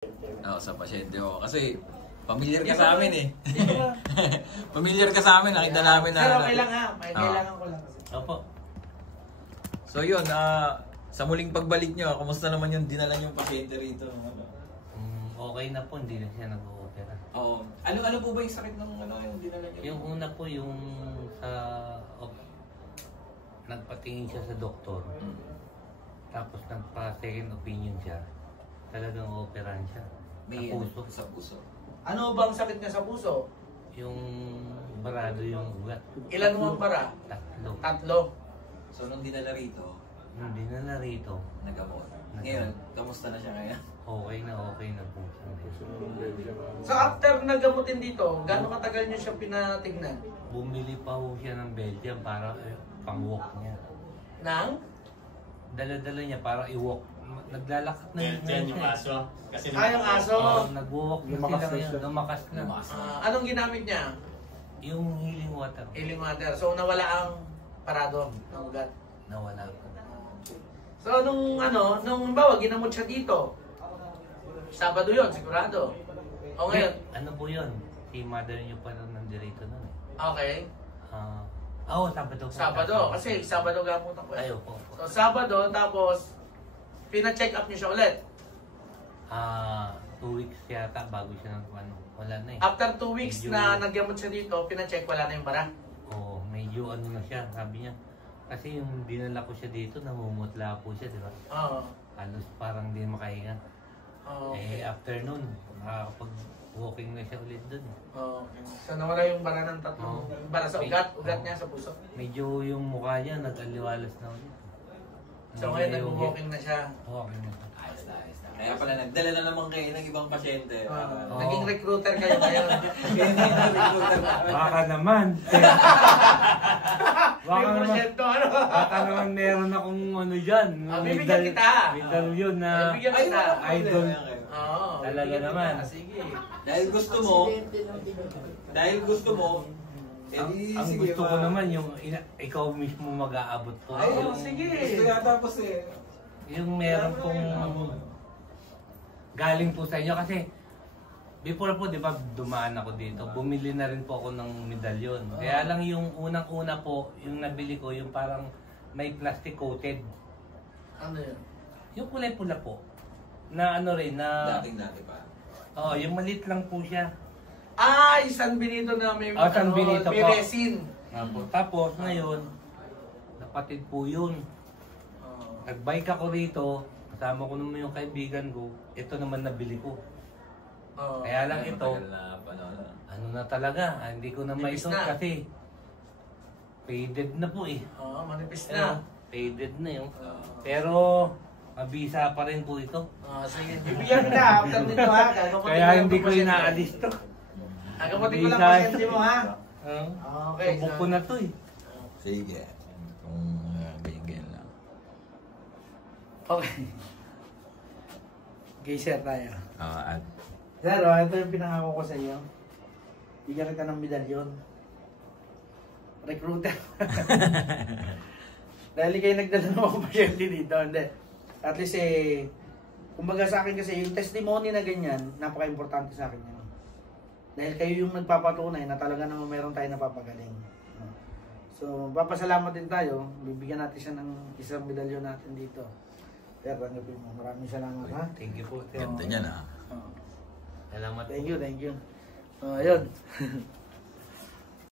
Oo, sa pasyente ko. Kasi, familiar ka sa amin eh. Familiar ka sa amin, nakita namin na... Pero okay lang ha, may kailangan ko lang kasi. Opo. So yun, sa muling pagbalik nyo, kumusta naman yung dinala yung pasyente rito? Okay na po, hindi na siya nag-o-opera. Oo. Ano po ba yung sakit ng yung dinala nyo? Yung una po, yung sa... nagpatingin siya sa doktor. Tapos nagpa-second opinion siya. Talagang operahan siya. May sa puso. Sa puso. Ano bang sakit niya sa puso? Yung barado yung ugat. Ilan mo ang para? Tatlo. Tatlo. So nung dinala rito, Hindi na narito. nagamot. Ngayon, kamusta na siya ngayon? Okay na po. So after nagamutin dito, gaano katagal niyo siya pinatignan? Bumili pa ho siya ng Belgium para pang-walk niya. Nang? Dala-dala niya para i-walk. Naglalakad na yun. Yan yung aso. Kasi Yung aso. Nag-walk na Lumakas sila na siya. ngayon. Lumakas na. Anong ginamit niya? Yung healing water. Healing water. So nawala ang parado ng ugat. Nawala po. So nung bawa ginamot siya dito. Sabado 'yon, sigurado. O ngayon, Ano po yun? Si mother niyo pa nung nandirito nun eh. okay. Sabado po. Sabado kasi Sabado gamutan ko. Ayo po. So Sabado tapos pina-check up niyo siya ulit. 2 weeks yata bago siya wala na eh. After 2 weeks Medyo- na nagyamot siya dito, pina-check wala na yung bara. Oo, medyo ano na siya, sabi niya. Kasi yung dinala ko siya dito, namumutla po siya, di ba? Oo. Halos parang di makahinga. Okay. Afternoon, nakakapag-walking na siya ulit dun. Okay. So nawala yung bara ng tatlong bara sa ugat niya sa puso. Medyo yung mukha niya nag-aliwalas na ulit. So ngayon nag-walking na siya. Walking na. Ayos na. Kaya pala nagdala na naman kayo ng ibang pasyente. Naging recruiter kayo ngayon. Baka naman. May porsyento ano? Baka naman meron akong ano dyan. Bibigyan kita. Medalyon na Bibigyan kita. idol. Oo. Talaga bibigyan naman. kita. Sige. Dahil gusto mo, Ang sige, gusto ko naman yung ikaw mismo mag-aabot po. Ay, Yung- sige. Gusto nga tapos eh. Yung meron pong galing po sa inyo kasi before po, di ba, dumaan ako dito. Bumili na rin po ako ng medalyon. Kaya lang yung unang-una po, yung nabili ko, yung parang may plastic coated. Ano yun? Yung kulay pula po. Na ano rin, na... Dating-dati pa. Oo, yung maliit lang po siya. Yung San Benito na may San Benito may po. resin. Tapos ngayon, napatid po yun. Nag-bike ako rito, kasama ko naman yung kaibigan ko. Ito naman nabili ko. Kaya lang ito, Matagal na panahon. ano na talaga, hindi ko na Nipis maisot na. kasi faded na po eh. Oo, manipis Pero, na. faded na yun. Pero, mabisa pa rin po ito. Sige, bibigyan kita after nito ha. Kaya hindi ko inaalis to. Gagamutin ko lang pasyente mo ha. Okay. Subok ko na to eh. Sige. Kung ganyan lang. Okay. Okay, share tayo. At Sir, ito yung pinangako ko sa iyo. Bigyan ka ng medalyon. Recruiter. Dahil kayo nagdala ng mga pasyente dito. Hindi. At least kumbaga sa akin kasi yung testimony na ganyan, napaka-importante sa akin yun. Dahil kayo yung nagpapatunay na talaga naman meron tayo napapagaling. So, papasalamat din tayo. Bibigyan natin siya ng isang medalyon natin dito. Sir, tanggapin mo. Maraming salamat ha. Thank you po. ganda niya na. Salamat po. Thank you. Ayun.